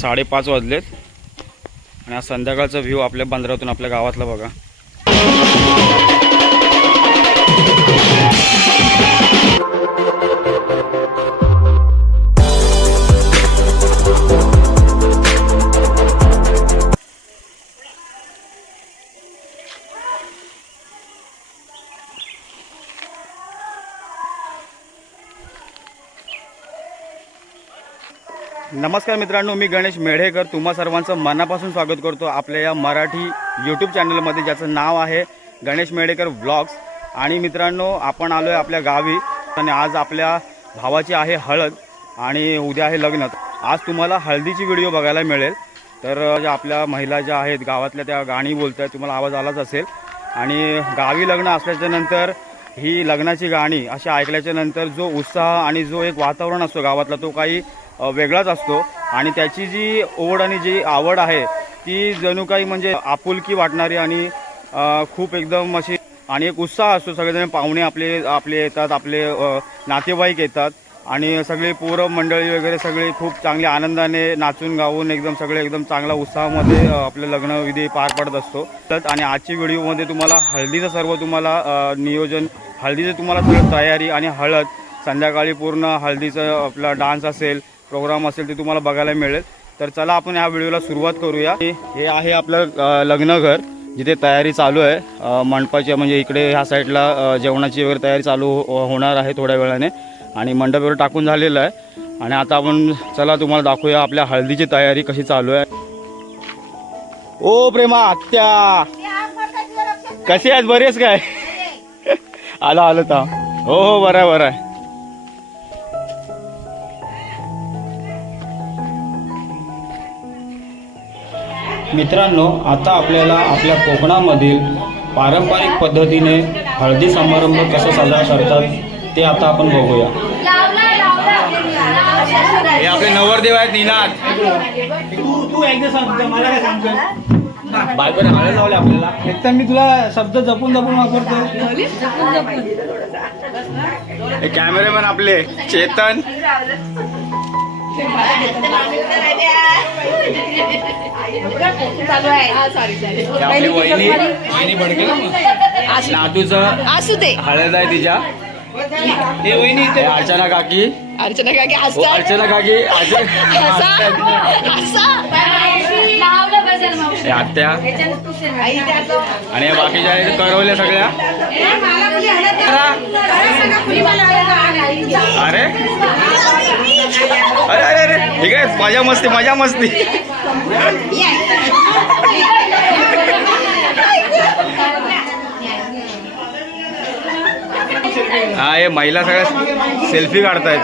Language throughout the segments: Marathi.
5:30 वाजलेत आणि आज संध्याकाळचा व्ह्यू आपल्या बंदरातून आपल्या गावातला बघा। नमस्कार मित्रांनो, मी गणेश मेढेकर तुम्हा सर्वांचं मनापासून स्वागत करतो आपल्या या मराठी यूट्यूब चॅनलमध्ये ज्याचं नाव आहे गणेश मेढेकर व्लॉग्स। आणि मित्रांनो, आपण आलो आहे आपल्या गावी आणि आज आपल्या भावाची आहे हळद आणि उद्या आहे लग्न। आज तुम्हाला हळदीची व्हिडिओ बघायला मिळेल। तर ज्या आपल्या महिला ज्या आहेत गावातल्या त्या गाणी बोलत आहेत, तुम्हाला आवाज आलाच असेल। आणि गावी लग्न असल्याच्यानंतर ही लग्नाची गाणी अशी ऐकल्याच्यानंतर जो उत्साह आणि जो एक वातावरण असतो गावातला तो काही वेगळाच असतो। आणि त्याची जी ओढ आणि जी आवड आहे ती जणू काही म्हणजे आपुलकी वाटणारी आणि खूप एकदम अशी आणि एक उत्साह असतो। सगळेजण पाहुणे आपले येतात, आपले नातेवाईक येतात आणि सगळे पोरं मंडळी वगैरे सगळे खूप चांगल्या आनंदाने नाचून गाऊन एकदम सगळे एकदम चांगला उत्साहामध्ये आपलं लग्नविधी पार पडत असतो। आणि आजची व्हिडिओमध्ये तुम्हाला हळदीचं सर्व तुम्हाला नियोजन, हळदीचं तुम्हाला सगळं तयारी आणि हळद संध्याकाळी पूर्ण हळदीचं आपला डान्स असेल, प्रोग्राम असेल ते तुम्हाला बघायला मिळेल। तर चला आपण या व्हिडिओला सुरुवात करूया। हे आहे आपलं लग्नघर जिथे तयारी चालू आहे मंडपाची, म्हणजे इकडे ह्या साईडला जेवणाची वगैरे तयारी चालू होणार आहे थोड्या वेळाने आणि मंडप वगैरे टाकून झालेलं आहे। आणि आता आपण चला तुम्हाला दाखवूया आपल्या हळदीची तयारी कशी चालू आहे। ओ प्रेमा आत्या, कशी आहेत? बरी आहेस काय? आलो ता हो बरं आहे बरं आहे। मित्रांनो, आता आपल्याला आपल्या कोकणामधील पारंपरिक पद्धतीने हळदी समारंभ कसा साजरा करतात ते आता आपण बघूया। हे आपले नवरदेव आहेत निनाद। तू एकदा सांग मला, काय सांगतो बायकोने हळद लावले आपल्याला एकदम। मी तुला शब्द जपून वापरतो। हे कॅमेरामॅन आपले चेतन, आपली वहिनी भडके नातूचं हळद आहे तिच्या। ते वहिनी अर्चना काकी अर्चना काकी आत्या आणि बाकीच्या करवल्या सगळ्या। अरे अरे अरे अरे ठीक आहे, मजा मस्ती। हा, हे महिला सगळ्या सेल्फी काढतायत।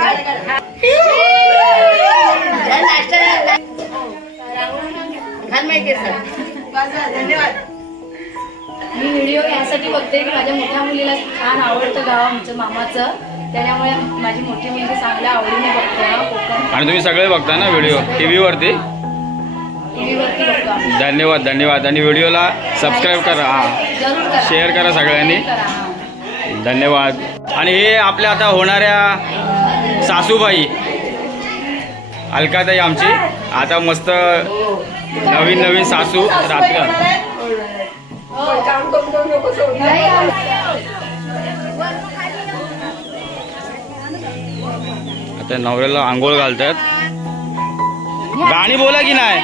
मी व्हिडिओ यासाठी बघते की माझ्या मोठ्या मुलीला छान आवडतं गाव आमचं मामाचं, त्याच्यामुळे माझी मोठी मुलगी चांगल्या आवडीने बघते कोकण। आणि तुम्ही सगळे बघता ना व्हिडिओ टीव्हीवरती? धन्यवाद आणि व्हिडिओला सबस्क्राईब करा, शेअर करा सगळ्यांनी, धन्यवाद। आणि हे आपल्या आता होणाऱ्या सासूबाई अलकाताई आमची, आता मस्त नवीन सासू रात्र। आता नवऱ्याला आंघोळ घालतात। गाणी बोला की नाही?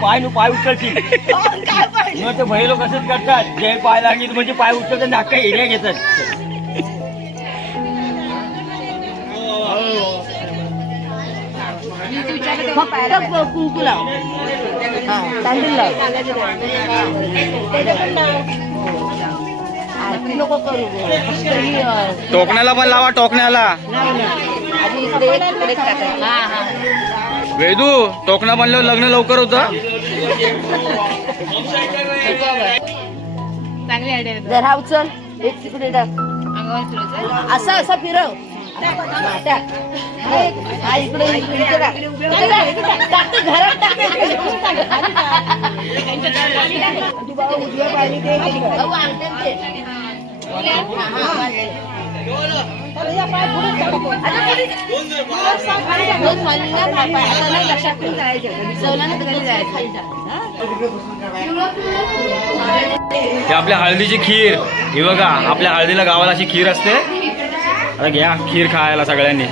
पाय नु पाय उचलतील मग ते भय लोक असंच करतात जे पाय लागली म्हणजे पाय उचलतात नाका एरिया घेतात. कुंकू लाव तांदूळ लाव आरती नको करू टोकण्याला पण लावा टोकण्याला. आधी इकडे इकडे टाकायचं. हा हा वेदू टोकणा बनल्यावर लग्न लवकर होतं. चांगली आयडिया जर हा उचल एक तिकडे टाक असं असं फिरव हा, टाक. हा इकडे इकडे टाक. टाक ते घरात टाक. तू बाबा उजव्या पायाने ते इकडे. बाबा अंगठ्यात ते. या पाय पुढे टाक. आता पुढे दोन खाली ना पाय आता नाही लक्षात ठेवून जायचं सवलाने खाली जायचं. हे आपल्या हळदीची खीर. ही बघा आपल्या हळदीला गावाला अशी खीर असते. आता घ्या खीर खायला सगळ्यांनी.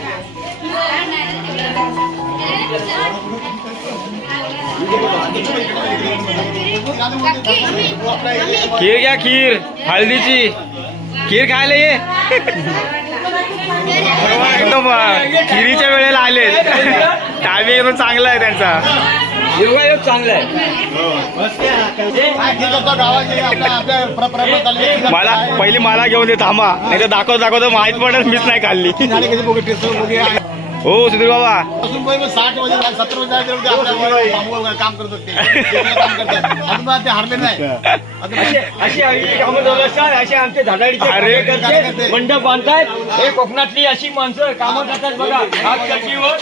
खीर घ्या खीर हळदीची खीर खायला ये. एकदम खिरीच्या वेळेला आले. टायमिंग एकदम चांगला आहे त्यांचा. हिरवा योग चांगला आहे. मला पहिली मला घेऊन दे थांबा नाही तर दाखवतो माहित पडेल मीच नाही खाल्ली. हो सुधीर बाबा 60 वर्ष 70 वर्ष काम करत होते अजून ते हारले नाही. अशी कामं चालू असतात. असे आमचे धडाडीचे मंडप बांधतात. हे कोकणातली अशी माणसं कामं करतात बघा. हात कशीवर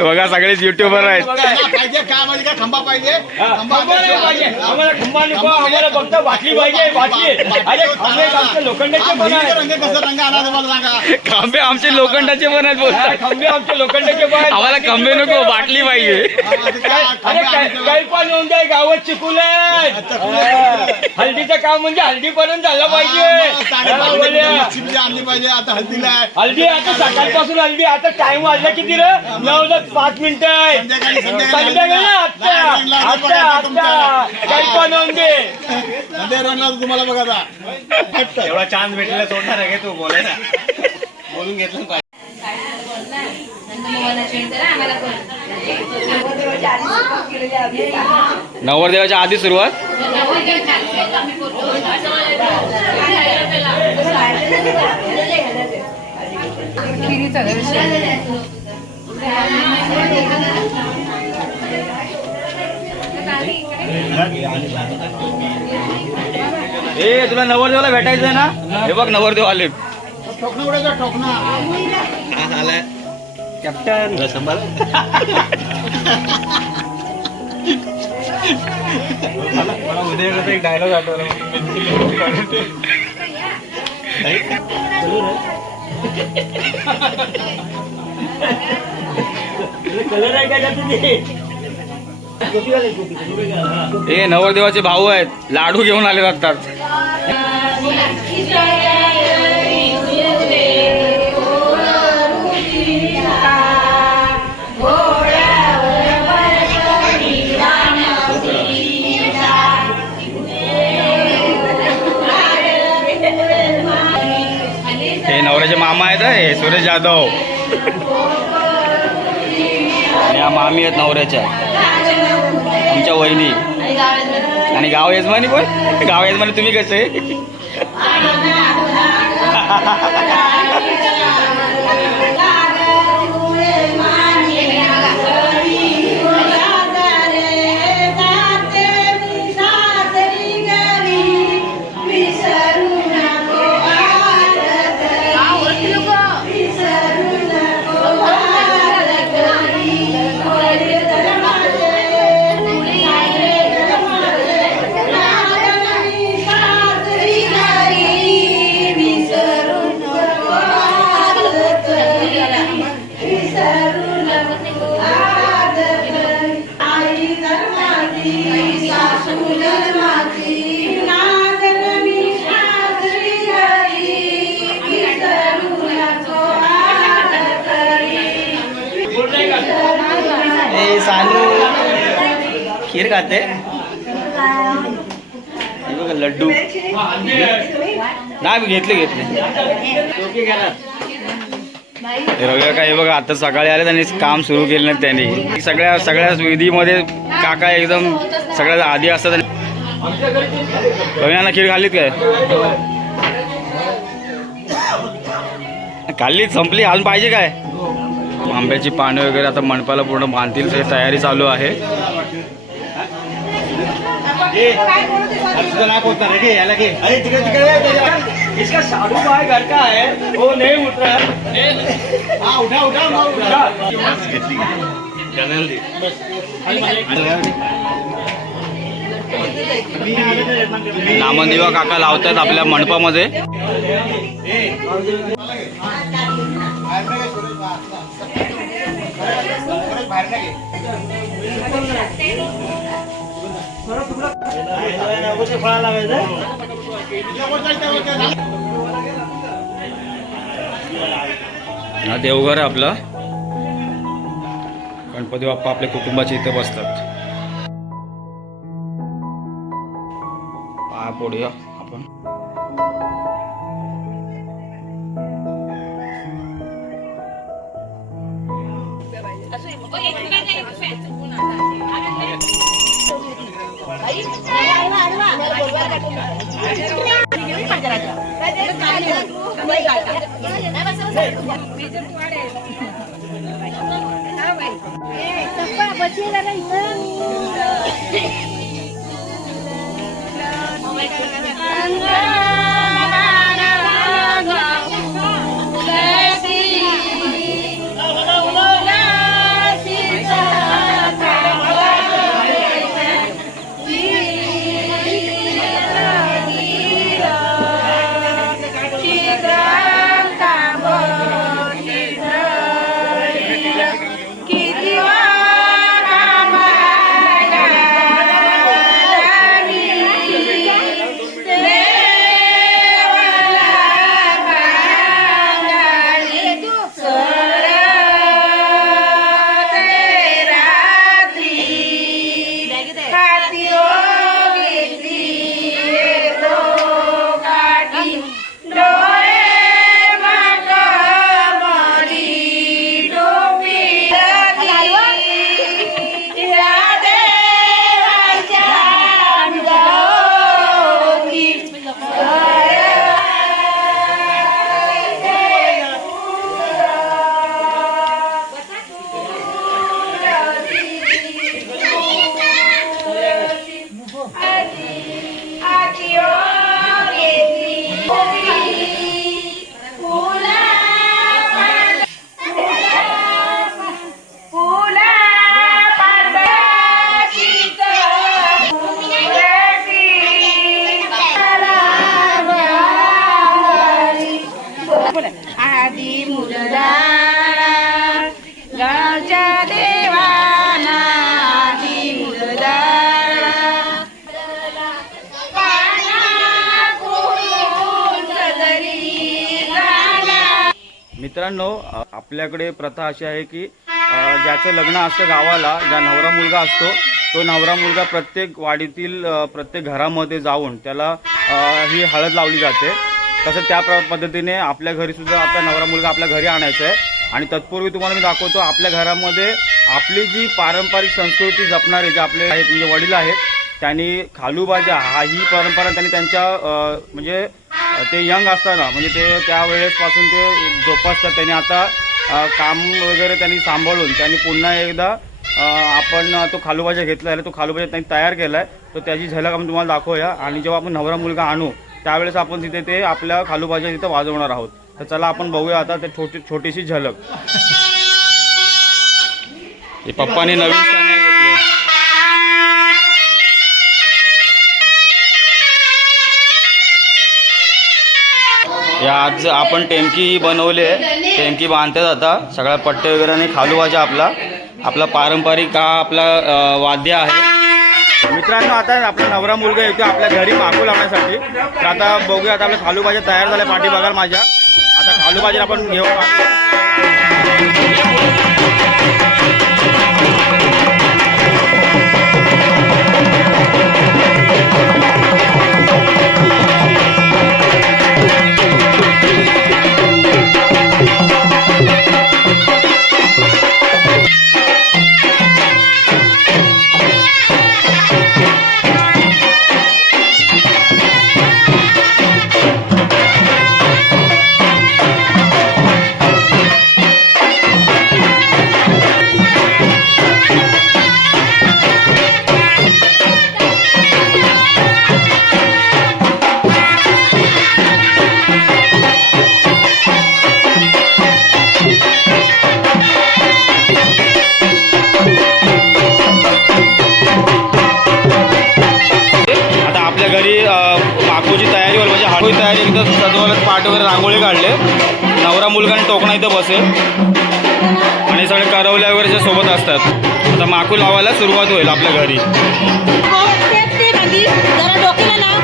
बघा सगळेच युट्यूबर आहेत. पाहिजे काय म्हणजे काय खंबा पाहिजे खंबा नाही पाहिजे आम्हाला. खंबा नको आम्हाला फक्त बाटली पाहिजे. बाटली अरे खांबे आमचे लोखंडाचे पण आहे. रंग कसं रंग आला तुम्हाला सांगा. खांबे आमचे लोखंडाचे पण आहेत बोलतात. खंबे आमचे लोखंडाचे पण आहेत. आम्हाला खंबे नको बाटली पाहिजे. अरे काही पण येऊन जाय गावात चिकुल्यात. हल्दीचं काम म्हणजे हल्दी पर्यंत झालं पाहिजे. आणली पाहिजे आता हल्दीला आहे. हल्दी आता सकाळपासून हल्दी. आता टाइम वाजला किती रे 9:05 आहे. संध्याकाळी आत्ता आत्ता आत्ता काही पण येऊन दे. रंगला तुम्हाला बघा आता एवढा चान्स भेटलेला सोडणार आहे तू बोलायला. बोलून घेतलं पाहिजे. नवरदेवाच्या आधी सुरुवात. ए तुला नवरदेवाला भेटायचंय ना. हे बघ नवरदेव आले. ठोकणं उडायचं ठोकणं कॅप्टन मला उद्या एक डायलॉग आठवला. कलर आहे का तुम्ही. हे नवरदेवाचे भाऊ आहेत. लाडू घेऊन आले जातात. हे नवऱ्याचे मामा आहेत. हे सुरेश जाधव आणि या मामी आहेत नवऱ्याच्या आमच्या वहिनी. आणि गाव यजमानी पण. गाव यजमानी तुम्ही कसे. हे सानू खीर खाते. हे बघा लड्डू. नाही घेतले. रव्या काय बघा आता सकाळी आले त्यांनी काम सुरू केलं नाही त्यांनी. सगळ्या विधीमध्ये काका एकदम सगळ्यात आधी असतात. रव्याना खीर खाल्लीत काय? खाल्ली संपली अजून पाहिजे काय? आंब्याची पाने वगैरे आता मंडपाला पूर्ण बांधतील. सगळी तयारी चालू आहे. इसका साधु भाई घर का है वो नहीं उठ रहा है. उठा. नामदेवा काका लावतात आपल्या मंडपामध्ये. हा देवघर आहे आपला. गणपती बाप्पा आपल्या कुटुंबाच्या इथे बसतात. पाया पडूया आपण. मित्रांनो, आपल्याकडे प्रथा अशी आहे की ज्याचं लग्न असतं गावाला, ज्या नवरा मुलगा असतो तो नवरा मुलगा प्रत्येक वाडीतील प्रत्येक घरामध्ये जाऊन त्याला ही हळद लावली जाते. तसं त्या पद्धतीने आपल्या घरीसुद्धा आता नवरा मुलगा आपल्या घरी आणायचा आहे. आणि तत्पूर्वी तुम्हाला मी दाखवतो आपल्या घरामध्ये आपली जी पारंपरिक संस्कृती जपणारे जे आपले आहेत म्हणजे वडील आहेत त्यांनी खालूबाजा ही परंपरा त्यांनी त्यांच्या म्हणजे ते यंग असताना म्हणजे ते त्यावेळेसपासून ते जोपासतात. त्यांनी आता काम वगैरे त्यांनी सांभाळून त्यांनी पुन्हा एकदा आपण तो खालूबाजा घेतला आहे. तो खालूबाजा त्यांनी तयार केला आहे. तर त्याची झलक आपण तुम्हाला दाखवूया. आणि जेव्हा आपण नवरा मुलगा आणू त्यावेळेस आपण तिथे ते आपल्या खालूबाजा तिथं वाजवणार आहोत. तर चला आपण बघूया आता ते छोटीशी झलक. हे पप्पाने नवीन स्थाने घेतले. आज आपण टेमकी बनवले. टेमकी बांधतात आता सगळ्या पट्टे वगैरे आणि खालूबाजा आपला पारंपरिक हा आपला वाद्य आहे. मित्रांनो, आता आपला नवरा मुलगा येतो आपल्या घरी मागू लावण्यासाठी. तर आता बघूया. आता आपल्या खालूबाजा तयार झाल्या पाठी बघाल माझ्या. आता खालूबाजा आपण घेऊ. स्वागत पाठ वगैरे रांगोळी काढले. नवरा मुलगा आणि टोकणा इथं बसेल आणि सगळे करवल्या वगैरे सोबत असतात. आता माकू लावायला सुरुवात होईल आपल्या घरी. जरा डोक्याला लाव.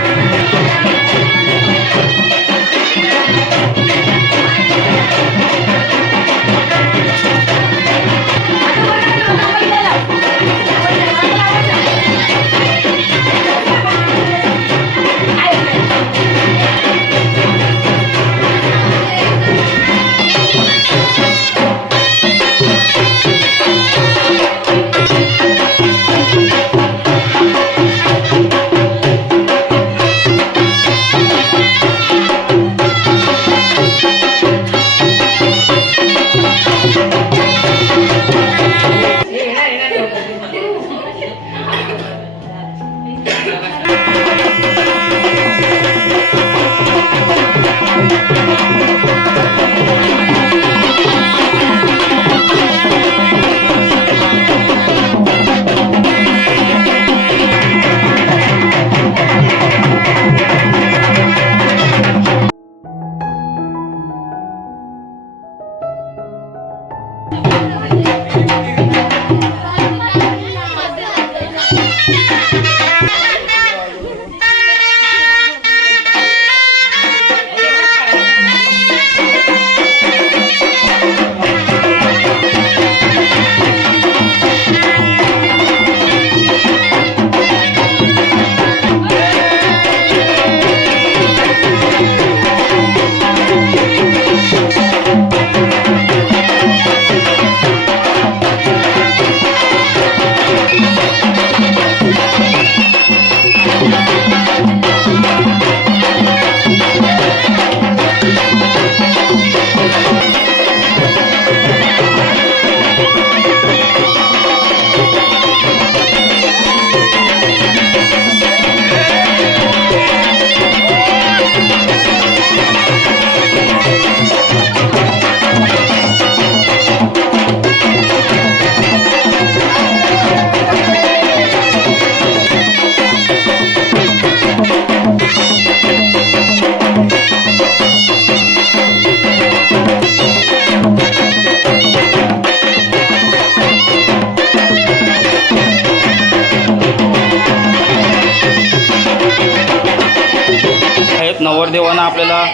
नवरदेवांना आपल्याला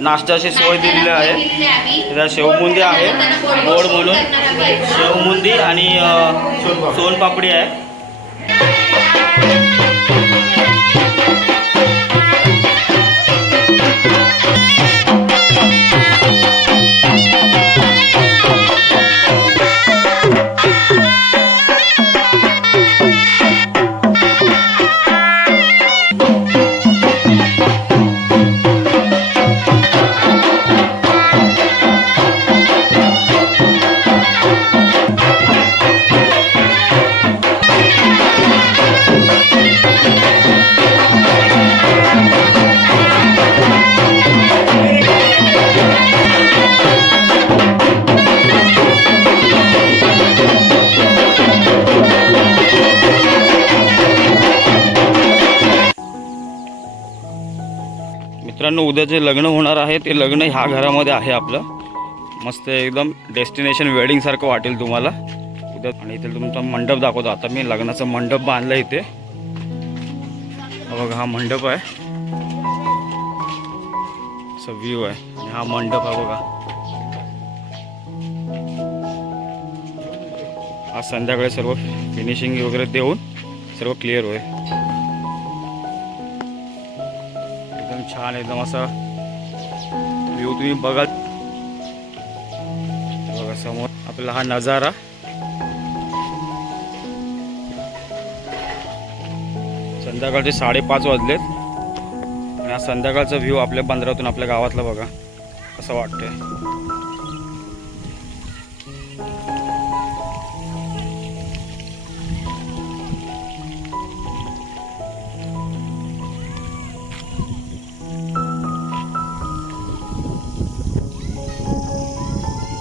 नाश्त्याची सोय दिलेली आहे. त्या शेवमुंदी आहे गोड म्हणून, शेवमुंदी आणि सोनपापडी आहे. मित्रांनो, उद्या जे लग्न होणार आहे ते लग्न ह्या घरामध्ये आहे आपलं. मस्त एकदम डेस्टिनेशन वेडिंग सारखं वाटेल तुम्हाला उद्या. आणि इथे तुमचा मंडप दाखवतो. आता मी लग्नाचा मंडप बांधला इथे. बघा, हा मंडप आहे, असा व्ह्यू आहे. आणि हा मंडप आहे बघा. आज संध्याकाळी सर्व फिनिशिंग वगैरे देऊन सर्व क्लिअर होईल. छान एकदम असा व्ह्यू तुम्ही बघा. बघा समोर आपला हा नजारा. संध्याकाळचे 5:30 वाजलेत आणि हा संध्याकाळचा व्ह्यू आपल्या बंदरातून आपल्या गावातला बघा कसं वाटतंय.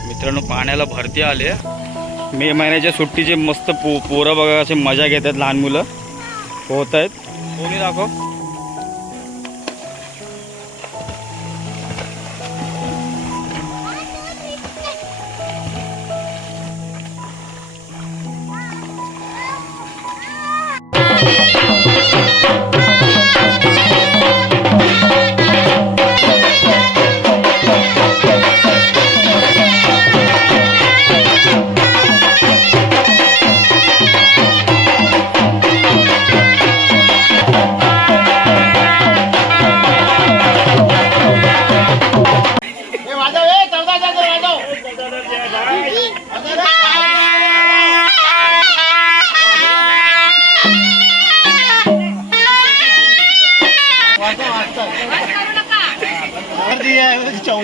मित्रांनो, पाण्याला भरती आली आहे. मे महिन्याच्या सुट्टीचे मस्त पोरं बघा असे मजा घेतात. लहान मुलं पोहत आहेत. कोणी दाखव.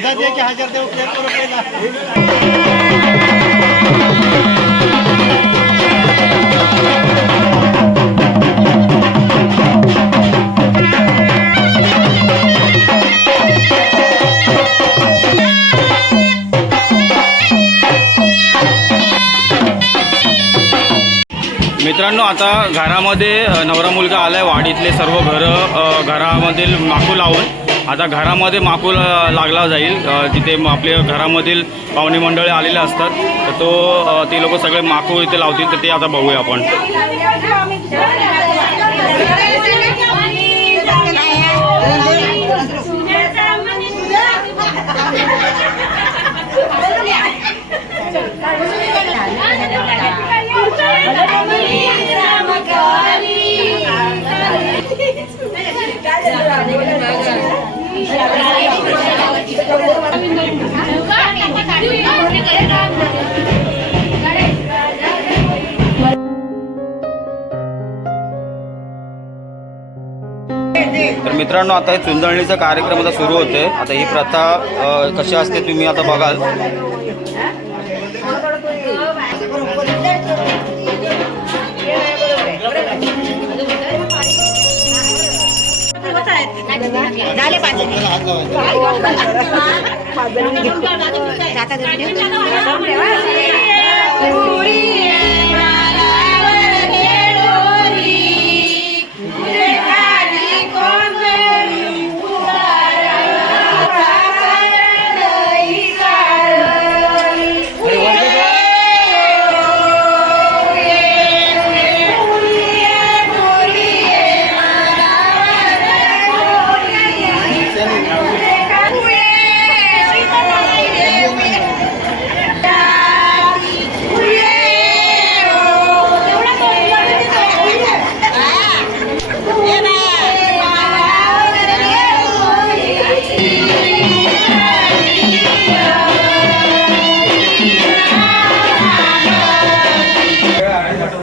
14 दे की 1000 दे पेड करो पहिला मित्रांनो, आता घरामध्ये नवरा मुलगा आलाय. वाडीतले सर्व घरामधील माकू लावून आता घरामध्ये माकू लागला जाईल. जिथे आपल्या घरामधील पाहुणे मंडळी आलेले असतात तर ते लोक सगळे माकू इथे लावतील. तर ते आता बघूया आपण. तर मित्रांनो, आता हे चुंदळणीचा कार्यक्रम आता सुरू होते. आता ही प्रथा कशी असते तुम्ही आता बघाल.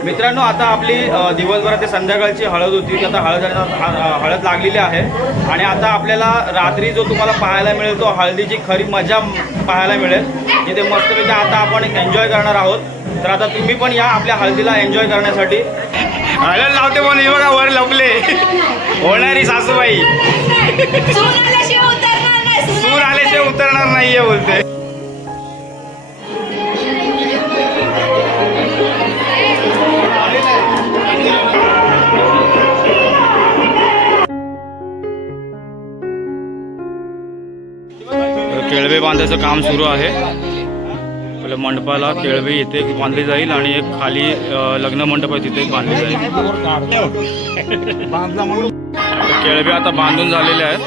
मित्रांनो, आता आपली दिवसभरात ते संध्याकाळची हळद होती. ती आता हळद लागलेली आहे. आणि आता आपल्याला रात्री जो तुम्हाला पाहायला मिळेल तो हळदीची खरी मजा पाहायला मिळेल. जिथे मस्तपैकी आता आपण एन्जॉय करणार आहोत. तर आता तुम्ही पण या आपल्या हळदीला एन्जॉय करण्यासाठी. हळद लावते पण हे बघा वर लपले होणारी सासूबाई. सूर आल्याशिवाय उतरणार नाहीये बोलते. केळवे बांधायचं काम सुरू आहे. आपल्या मंडपाला केळवे इथे बांधली जाईल आणि एक खाली लग्न मंडप आहे तिथे बांधली जाईल. केळवे आता बांधून झालेले आहेत.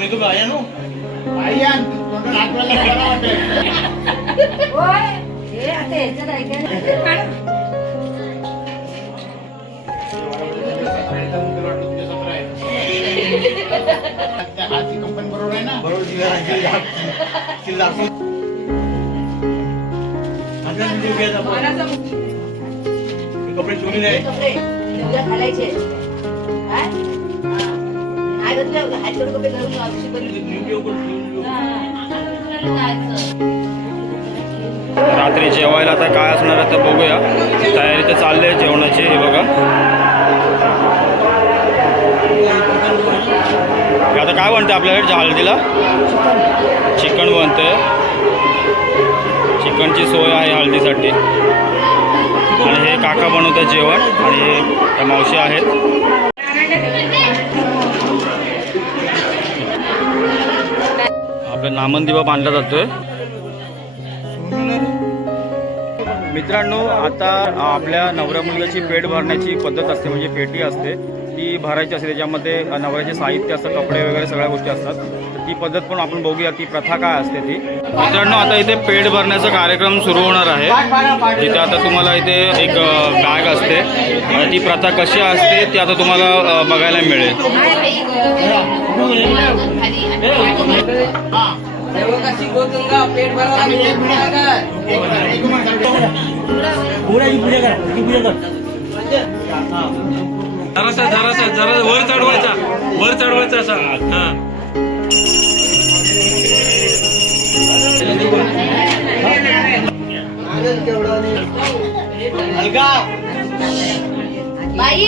मेकअप आया नो आयन तोंडात हात लावला वाटतं. हाची कंपनी बरोबर आहे ना. कपडे शिवलेले आहे. घालायचे रात्री जेवायला आता काय असणार आहे तर बघूया. तयारी तर चालली आहे जेवणाची. हे बघा आता काय बनतं आपल्याकडे हळदीला. चिकन बनतंय. चिकनची सोय आहे हळदीसाठी. आणि हे काका बनवतात जेवण आणि त्या मावशी आहेत. आपला नामन दिवा बांधला जातोय. मित्रांनो, आता आपल्या नवऱ्या मुलग्याची पेट भरण्याची पद्धत असते, म्हणजे पेटी असते ती भरायची असते. त्याच्यामध्ये नवऱ्याचे साहित्य असतं, कपडे वगैरे सगळ्या गोष्टी असतात. तर ती पद्धत पण आपण बघूया, ती प्रथा काय असते ती. मित्रांनो, आता इथे पेट भरण्याचा कार्यक्रम सुरू होणार आहे. जिथे आता तुम्हाला इथे एक बॅग असते. ती प्रथा कशी असते ती आता तुम्हाला बघायला मिळेल. जरा वर चढवायचा असा. हा बाई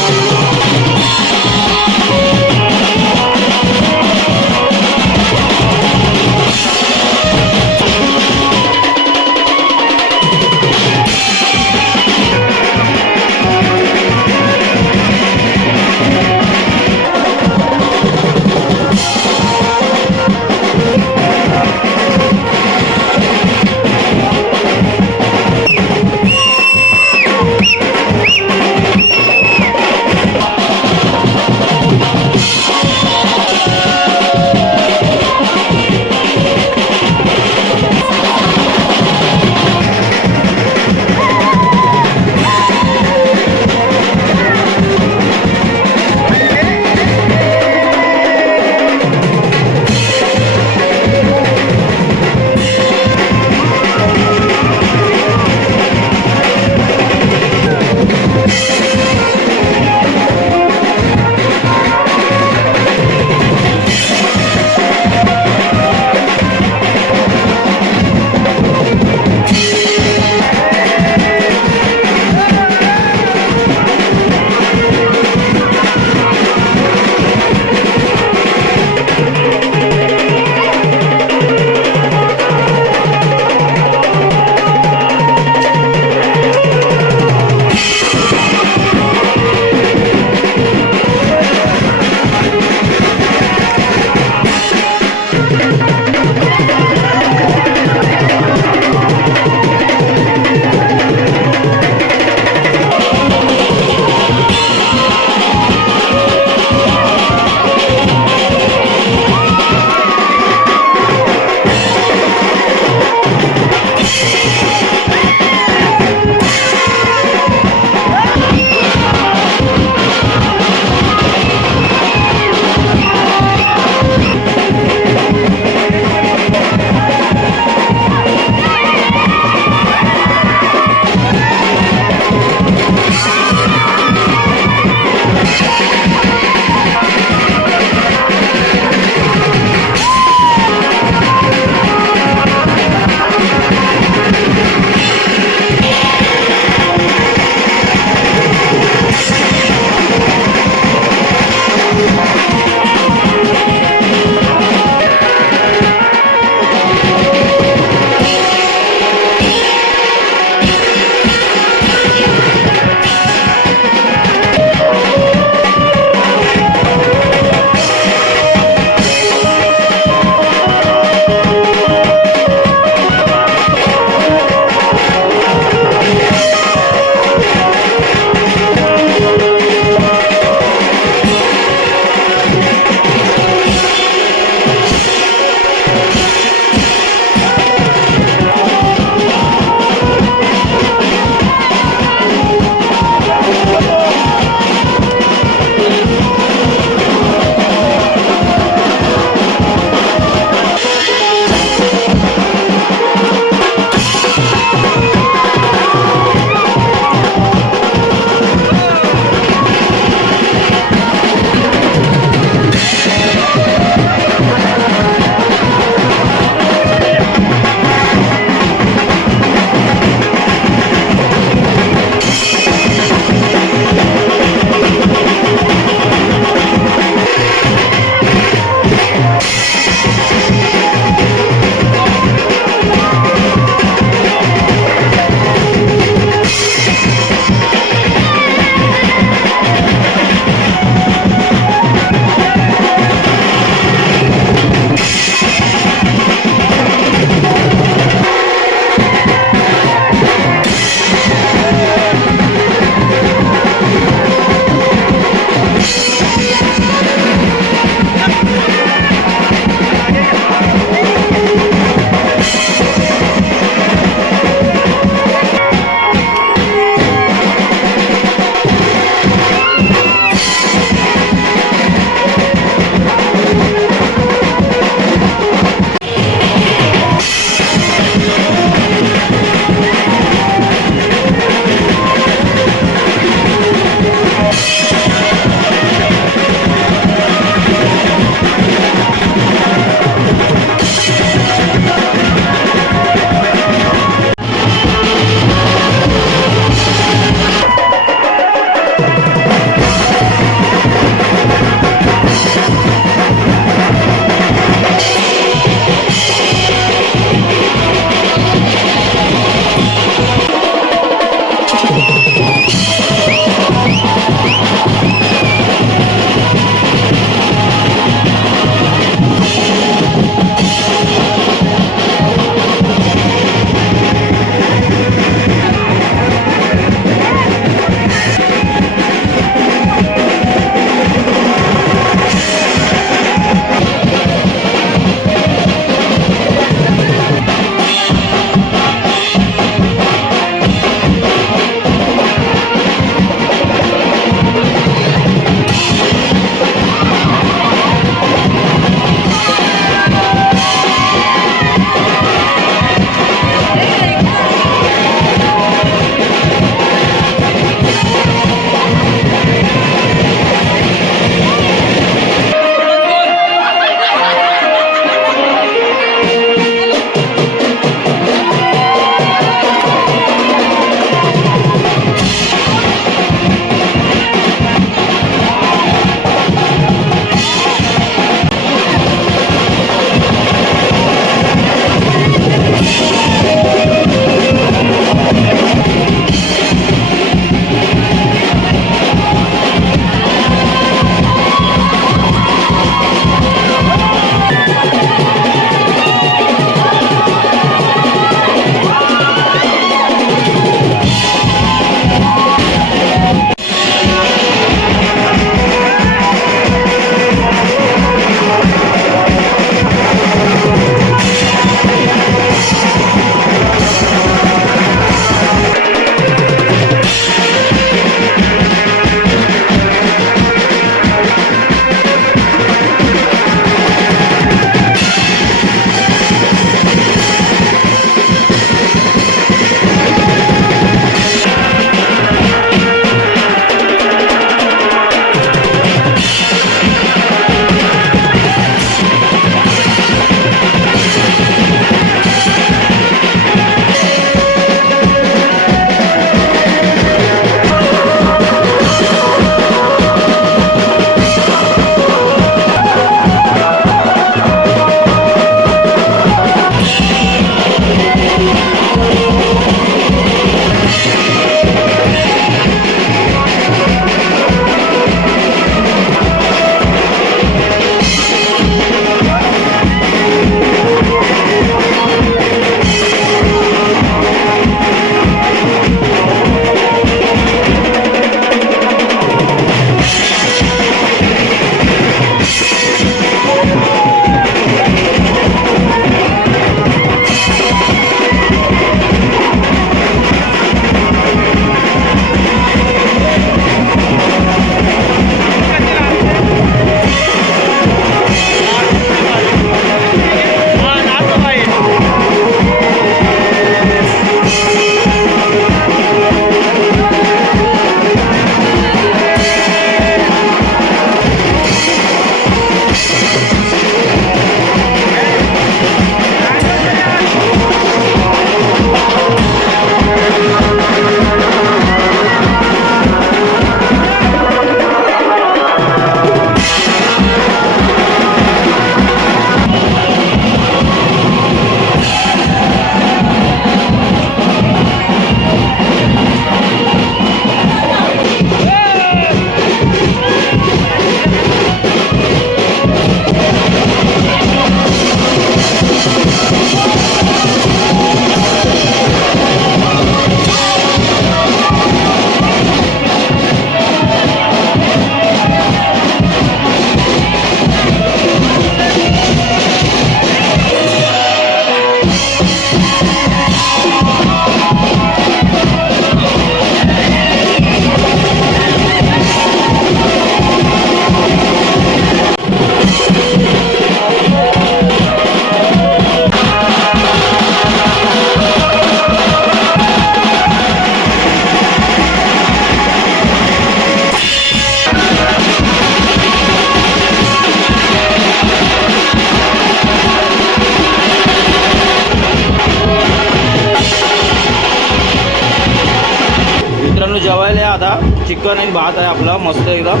आता चिकन आणि भात आहे आपला मस्त एकदम.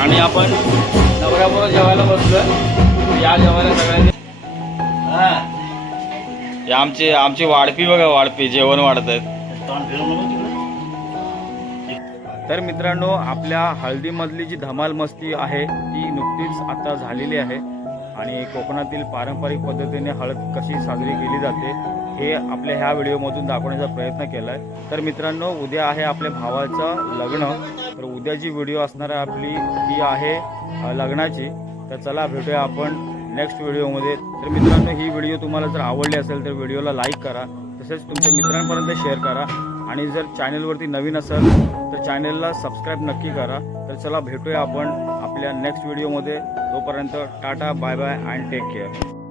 आणि आपण नवऱ्याबरोबर जेवायला बसलोय. या जेवायला सगळ्यांनी. हे आमची वाढपी बघा, वाढपी जेवण वाढत आहेत. तर मित्रांनो, आपल्या हळदीमधली जी धमाल मस्ती आहे ती नुकतीच आता झालेली आहे. आणि कोकणातील पारंपरिक पद्धतीने हळद कशी साजरी केली जाते हे आपल्या ह्या व्हिडिओमधून दाखवण्याचा प्रयत्न केला आहे. तर मित्रांनो, उद्या आहे आपल्या भावाचं लग्न. तर उद्या जी व्हिडिओ असणार आहे आपली ती आहे लग्नाची. तर चला भेटूया आपण नेक्स्ट व्हिडिओमध्ये. तर मित्रांनो, ही व्हिडिओ तुम्हाला जर आवडली असेल तर व्हिडिओला लाईक करा, तसेच तुमच्या मित्रांपर्यंत शेअर करा. आणि जर चॅनलवरती नवीन असेल तर चॅनलला सबस्क्राईब नक्की करा. तर चला भेटूया आपण आपल्या नेक्स्ट व्हिडिओमध्ये. तोपर्यंत tata, bye bye and take care.